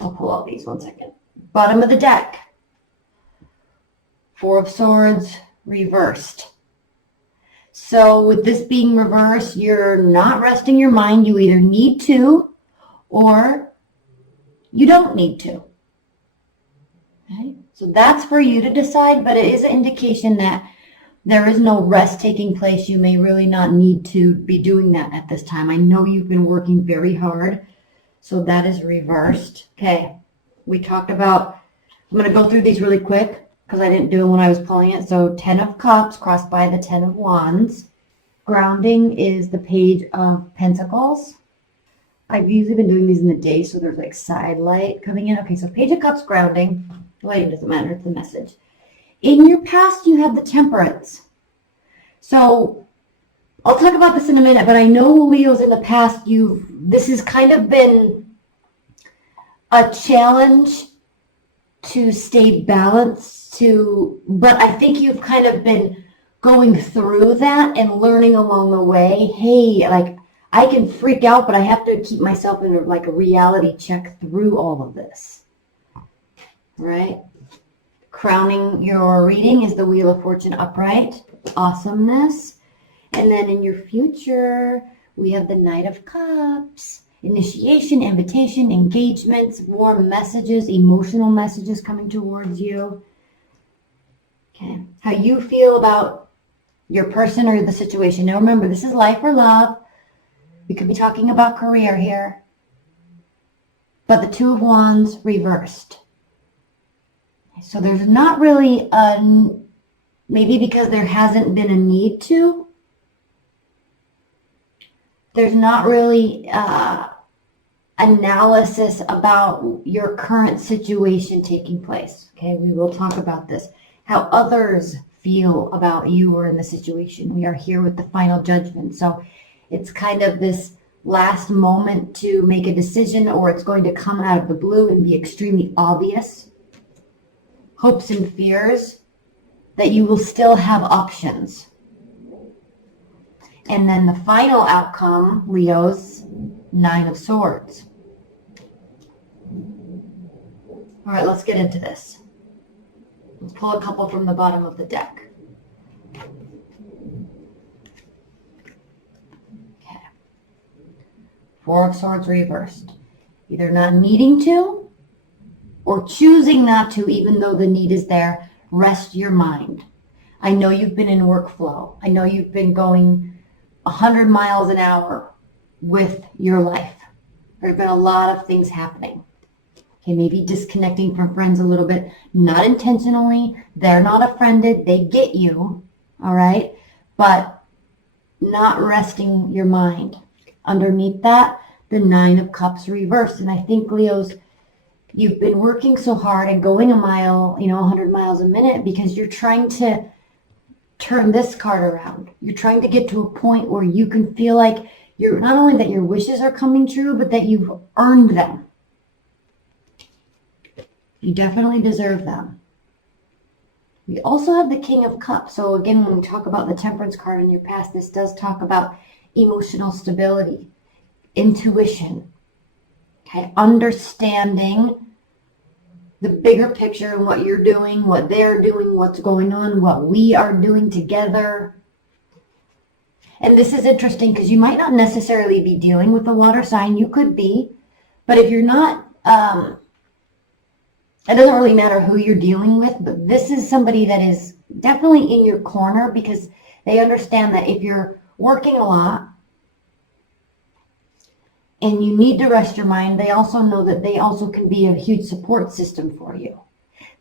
I'll pull all these 1 second. Bottom of the deck. Four of Swords reversed. So with this being reversed, you're not resting your mind. You either need to or you don't need to. Okay? So that's for you to decide, but it is an indication that there is no rest taking place. You may really not need to be doing that at this time. I know you've been working very hard, so that is reversed. Okay, we talked about, I'm going to go through these really quick because I didn't do them when I was pulling it. So 10 of Cups crossed by the 10 of Wands. Grounding is the Page of Pentacles. I've usually been doing these in the day, so there's like side light coming in. Okay, so Page of Cups grounding. Lighting doesn't matter, it's the message. In your past, you had the Temperance. So I'll talk about this in a minute, but I know Leos in the past, this has kind of been a challenge to stay balanced, but I think you've kind of been going through that and learning along the way, hey, like I can freak out, but I have to keep myself in like a reality check through all of this. Right? Crowning your reading is the Wheel of Fortune upright. Awesomeness. And then in your future, we have the Knight of Cups. Initiation, invitation, engagements, warm messages, emotional messages coming towards you. Okay. How you feel about your person or the situation. Now remember, this is life or love. We could be talking about career here. But the Two of Wands reversed. So there's not really maybe because there hasn't been a need to, there's not really analysis about your current situation taking place. Okay, we will talk about this. How others feel about you or in the situation. We are here with the final judgment. So it's kind of this last moment to make a decision, or it's going to come out of the blue and be extremely obvious. Hopes and fears that you will still have options. And then the final outcome, Leos, 9 of Swords. All right, let's get into this. Let's pull a couple from the bottom of the deck. Okay. 4 of Swords reversed. Either not needing to or choosing not to, even though the need is there. Rest your mind. I know you've been in workflow. I know you've been going 100 miles an hour with your life. There's been a lot of things happening. Okay, maybe disconnecting from friends a little bit, not intentionally. They're not offended. They get you, all right? But not resting your mind. Underneath that, the 9 of Cups reversed. And I think, Leos, you've been working so hard and going a mile, 100 miles a minute because you're trying to turn this card around. You're trying to get to a point where you can feel like you're not only that your wishes are coming true, but that you've earned them. You definitely deserve them. We also have the King of Cups. So again, when we talk about the Temperance card in your past, this does talk about emotional stability, intuition, okay, understanding the bigger picture and what you're doing, what they're doing, what's going on, what we are doing together. And this is interesting because you might not necessarily be dealing with a water sign. You could be, but if you're not, it doesn't really matter who you're dealing with, but this is somebody that is definitely in your corner because they understand that if you're working a lot and you need to rest your mind, they also know that they also can be a huge support system for you.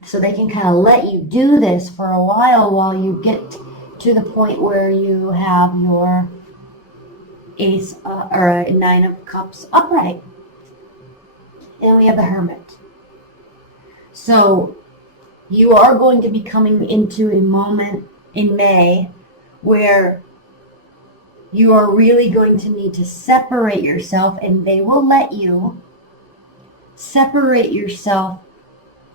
So they can kind of let you do this for a while you get to the point where you have your Ace or a 9 of Cups upright. And we have the Hermit. So you are going to be coming into a moment in May where you are really going to need to separate yourself, and they will let you separate yourself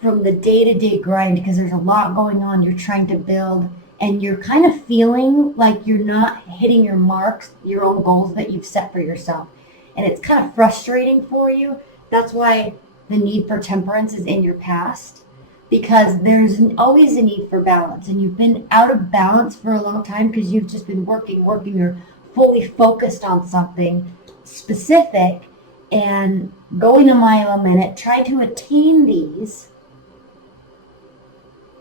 from the day-to-day grind because there's a lot going on. You're trying to build, and you're kind of feeling like you're not hitting your marks, your own goals that you've set for yourself. And it's kind of frustrating for you. That's why the need for temperance is in your past, because there's always a need for balance, and you've been out of balance for a long time because you've just been working. You're fully focused on something specific and going a mile a minute, trying to attain these.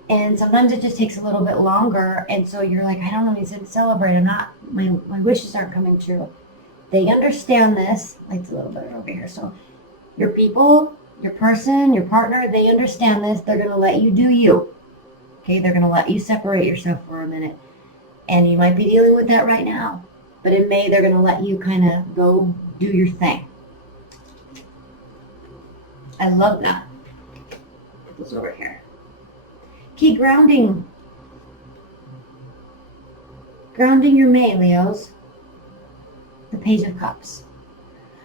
And sometimes it just takes a little bit longer, and so you're like, I don't know, need to celebrate. My wishes aren't coming true. They understand this. Light's a little bit over here. So your people, your person, your partner, they understand this. They're going to let you do you. Okay, they're going to let you separate yourself for a minute. And you might be dealing with that right now. But in May, they're going to let you kind of go do your thing. I love that. Put this over here. Key grounding. Grounding your May, Leos. The Page of Cups.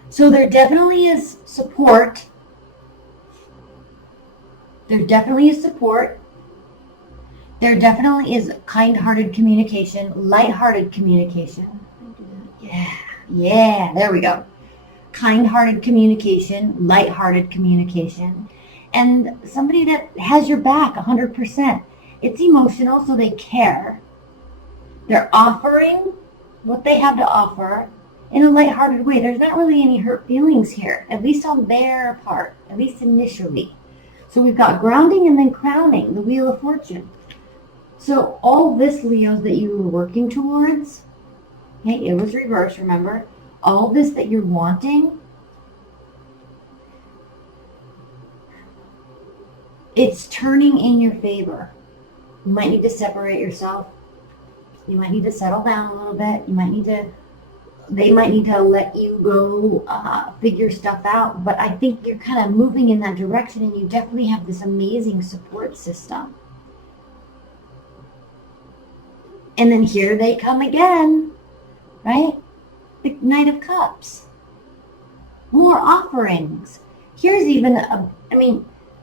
So there definitely is support. There definitely is support. There definitely is kind-hearted communication, light-hearted communication. Yeah, there we go. Kind-hearted communication, light-hearted communication, and somebody that has your back 100%. It's emotional, so they care. They're offering what they have to offer in a light-hearted way. There's not really any hurt feelings here, at least on their part, at least initially. So we've got grounding and then crowning, the Wheel of Fortune. So all this, Leos, that you were working towards, okay, it was reversed, remember? All this that you're wanting, it's turning in your favor. You might need to separate yourself. You might need to settle down a little bit. They might need to let you go figure stuff out. But I think you're kind of moving in that direction, and you definitely have this amazing support system. And then here they come again, right? The Knight of Cups. More offerings. Here's even,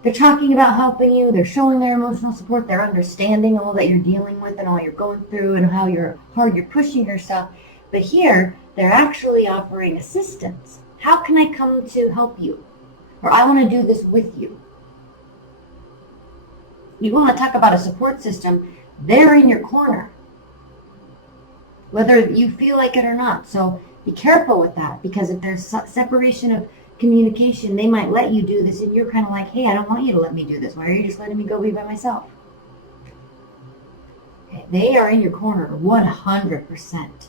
they're talking about helping you. They're showing their emotional support. They're understanding all that you're dealing with and all you're going through and how hard you're pushing yourself. But here, they're actually offering assistance. How can I come to help you? Or I want to do this with you. You want to talk about a support system. They're in your corner, whether you feel like it or not. So be careful with that, because if there's separation of communication, they might let you do this, and you're kind of like, hey, I don't want you to let me do this. Why are you just letting me go be by myself? Okay, they are in your corner 100%.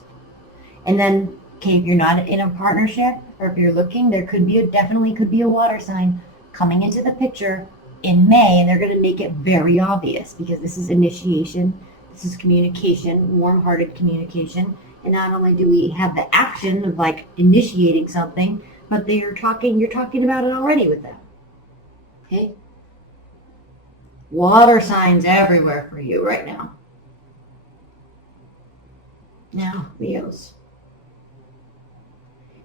And then, okay, if you're not in a partnership, or if you're looking, there definitely could be a water sign coming into the picture in May, and they're going to make it very obvious, because this is initiation, this is communication, warm-hearted communication. And not only do we have the action of like initiating something, but you're talking about it already with them. Okay? Water signs everywhere for you right now. Now, Leos.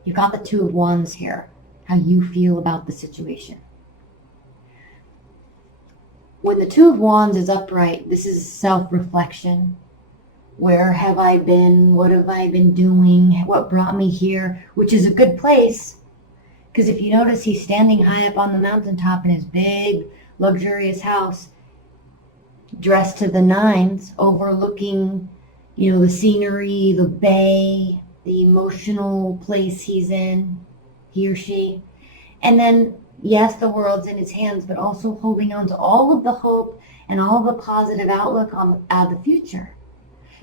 You've got the Two of Wands here. How you feel about the situation. When the Two of Wands is upright, this is self-reflection. Where have I been? What have I been doing? What brought me here? Which is a good place. Because if you notice, he's standing high up on the mountaintop in his big, luxurious house, dressed to the nines, overlooking, the scenery, the bay, the emotional place he's in, he or she. And then, yes, the world's in his hands, but also holding on to all of the hope and all of the positive outlook on the future.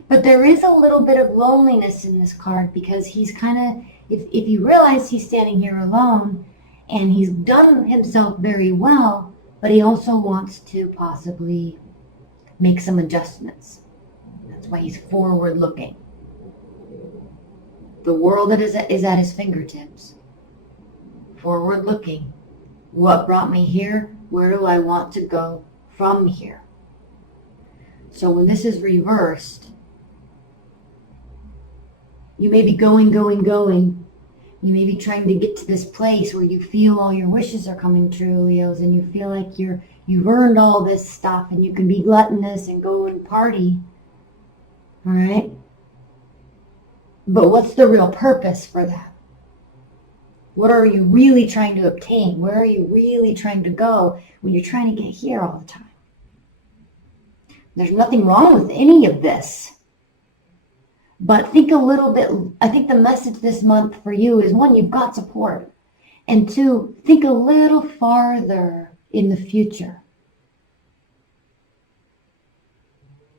But there is a little bit of loneliness in this card, because he's kind of, if you realize he's standing here alone, and he's done himself very well, but he also wants to possibly make some adjustments. That's why he's forward looking. The world is at his fingertips. Forward looking. What brought me here? Where do I want to go from here? So when this is reversed, you may be going. You may be trying to get to this place where you feel all your wishes are coming true, Leos, and you feel like you've earned all this stuff, and you can be gluttonous and go and party. All right? But what's the real purpose for that? What are you really trying to obtain? Where are you really trying to go when you're trying to get here all the time? There's nothing wrong with any of this. But think a little bit, I think the message this month for you is, one, you've got support. And two, think a little farther in the future.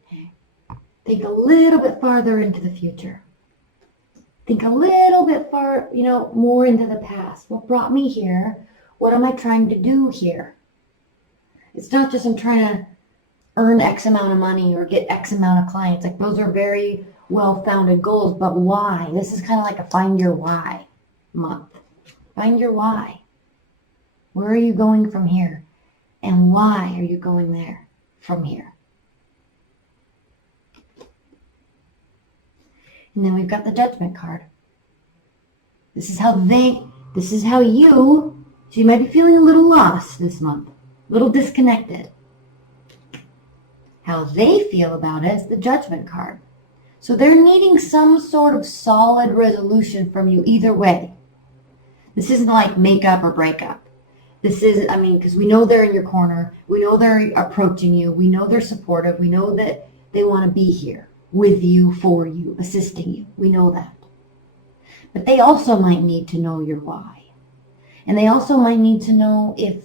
Okay. Think a little bit farther into the future. Think a little bit more into the past. What brought me here? What am I trying to do here? It's not just I'm trying to earn X amount of money or get X amount of clients. Like, those are very well-founded goals, but why? This is kind of like a find your why month. Find your why. Where are you going from here? And why are you going there from here? And then we've got the Judgment card. This is how you, so you might be feeling a little lost this month, a little disconnected. How they feel about it is the Judgment card. So they're needing some sort of solid resolution from you either way. This isn't like make up or break up. This is, because we know they're in your corner. We know they're approaching you. We know they're supportive. We know that they want to be here with you, for you, assisting you. We know that. But they also might need to know your why. And they also might need to know if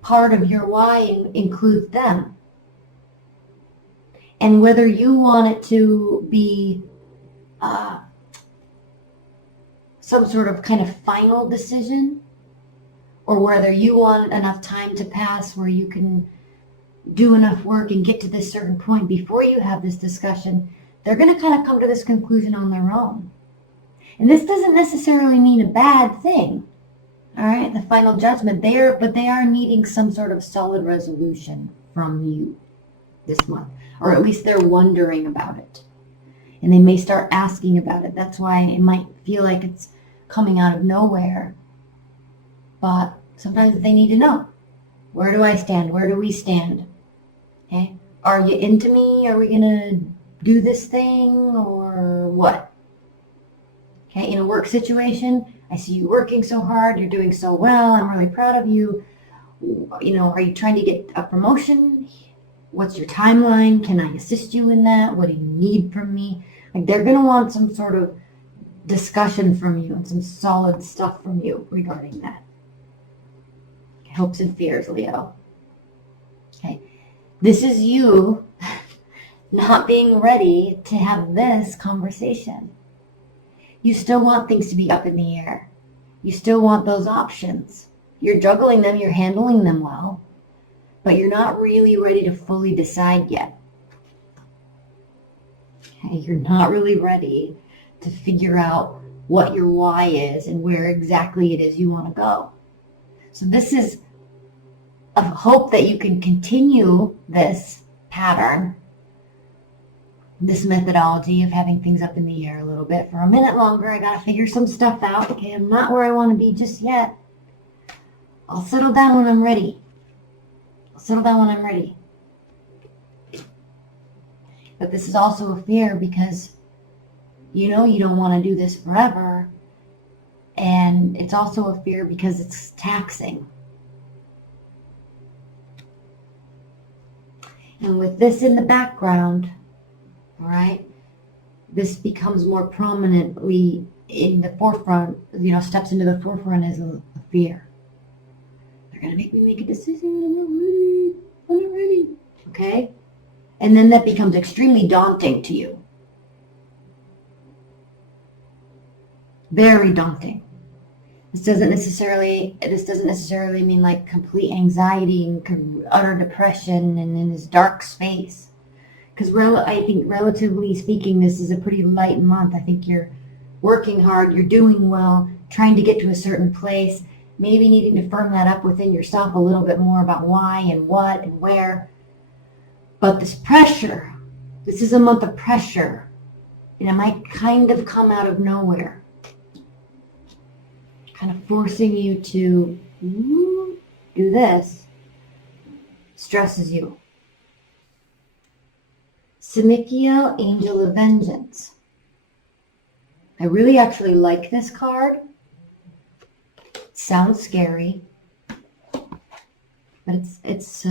part of your why includes them. And whether you want it to be some sort of kind of final decision, or whether you want enough time to pass where you can do enough work and get to this certain point before you have this discussion. They're going to kind of come to this conclusion on their own. And this doesn't necessarily mean a bad thing. All right, the final judgment there, but they are needing some sort of solid resolution from you this month, or at least they're wondering about it. And they may start asking about it. That's why it might feel like it's coming out of nowhere. But sometimes they need to know, where do I stand? Where do we stand? Okay? Are you into me? Are we going to do this thing or what? Okay, in a work situation, I see you working so hard. You're doing so well. I'm really proud of you. Are you trying to get a promotion? What's your timeline? Can I assist you in that? What do you need from me? Like, they're going to want some sort of discussion from you and some solid stuff from you regarding that. Hopes and fears, Leo. Okay. This is you not being ready to have this conversation. You still want things to be up in the air. You still want those options. You're juggling them, you're handling them well, but you're not really ready to fully decide yet. Okay, you're not really ready to figure out what your why is and where exactly it is you want to go. So this is a hope that you can continue this pattern, this methodology of having things up in the air a little bit for a minute longer. I got to figure some stuff out. Okay, I'm not where I want to be just yet. I'll settle down when I'm ready. But this is also a fear because you don't want to do this forever. And it's also a fear because it's taxing. And with this in the background, all right, this becomes more prominently in the forefront, steps into the forefront as a fear. They're going to make me make a decision. I'm not ready. Okay? And then that becomes extremely daunting to you. Very daunting. This doesn't necessarily mean like complete anxiety and utter depression and in this dark space. Because I think relatively speaking, this is a pretty light month. I think you're working hard, you're doing well, trying to get to a certain place, maybe needing to firm that up within yourself a little bit more about why and what and where. But this pressure, this is a month of pressure, and it might kind of come out of nowhere. Kind of forcing you to do this stresses you. Simikiel, Angel of Vengeance. I really actually like this card sounds scary, but it's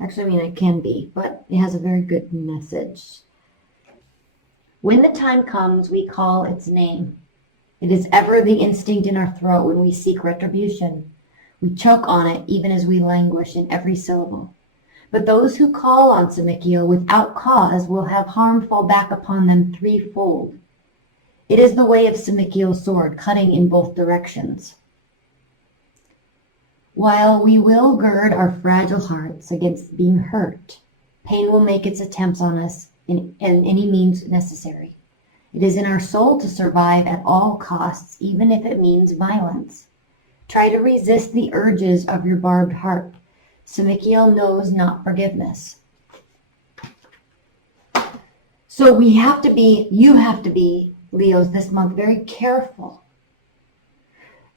actually, I mean, it can be, but it has a very good message. When the time comes, we call its name. It is ever the instinct in our throat when we seek retribution. We choke on it even as we languish in every syllable. But those who call on Samikyo without cause will have harm fall back upon them threefold. It is the way of Samikyo's sword, cutting in both directions. While we will gird our fragile hearts against being hurt, pain will make its attempts on us in any means necessary. It is in our soul to survive at all costs, even if it means violence. Try to resist the urges of your barbed heart. Samikyo knows not forgiveness. So you have to be, Leos, this month, very careful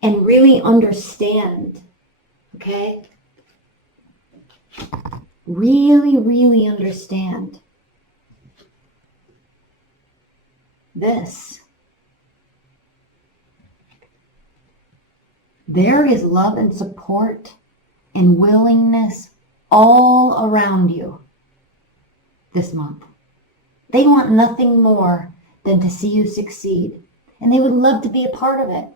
and really understand, okay? Really, really understand this. There is love and support and willingness all around you this month. They want nothing more than to see you succeed, and they would love to be a part of it.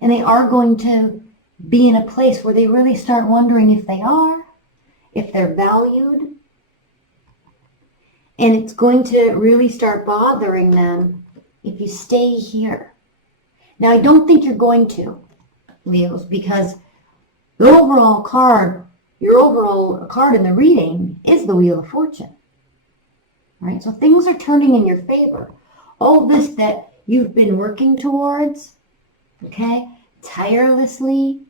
And they are going to be in a place where they really start wondering if they are, if they're valued, and it's going to really start bothering them if you stay here. Now, I don't think you're going to, Leos, because the overall card, your overall card in the reading is the Wheel of Fortune. Right? So things are turning in your favor. All this that you've been working towards, okay, tirelessly,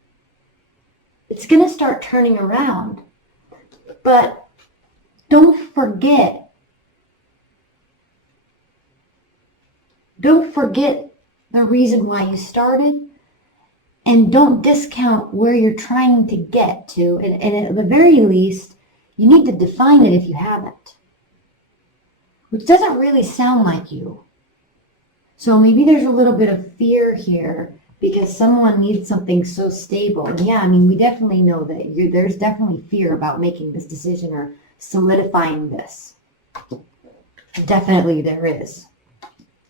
it's going to start turning around. But don't forget the reason why you started, and don't discount where you're trying to get to. And at the very least, you need to define it if you haven't, which doesn't really sound like you. So maybe there's a little bit of fear here because someone needs something so stable. And yeah, I mean, we definitely know that there's definitely fear about making this decision or solidifying this. Definitely there is.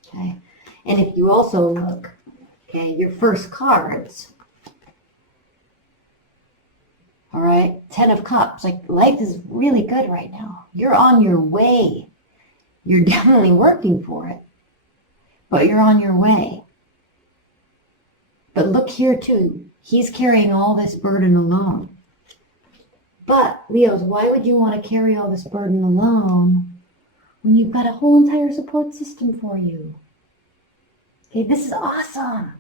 Okay. And if you also look, okay, your first cards, all right, 10 of Cups, like life is really good right now. You're on your way. You're definitely working for it, but you're on your way. But look here too, he's carrying all this burden alone. But Leos, why would you want to carry all this burden alone when you've got a whole entire support system for you? Okay, this is awesome.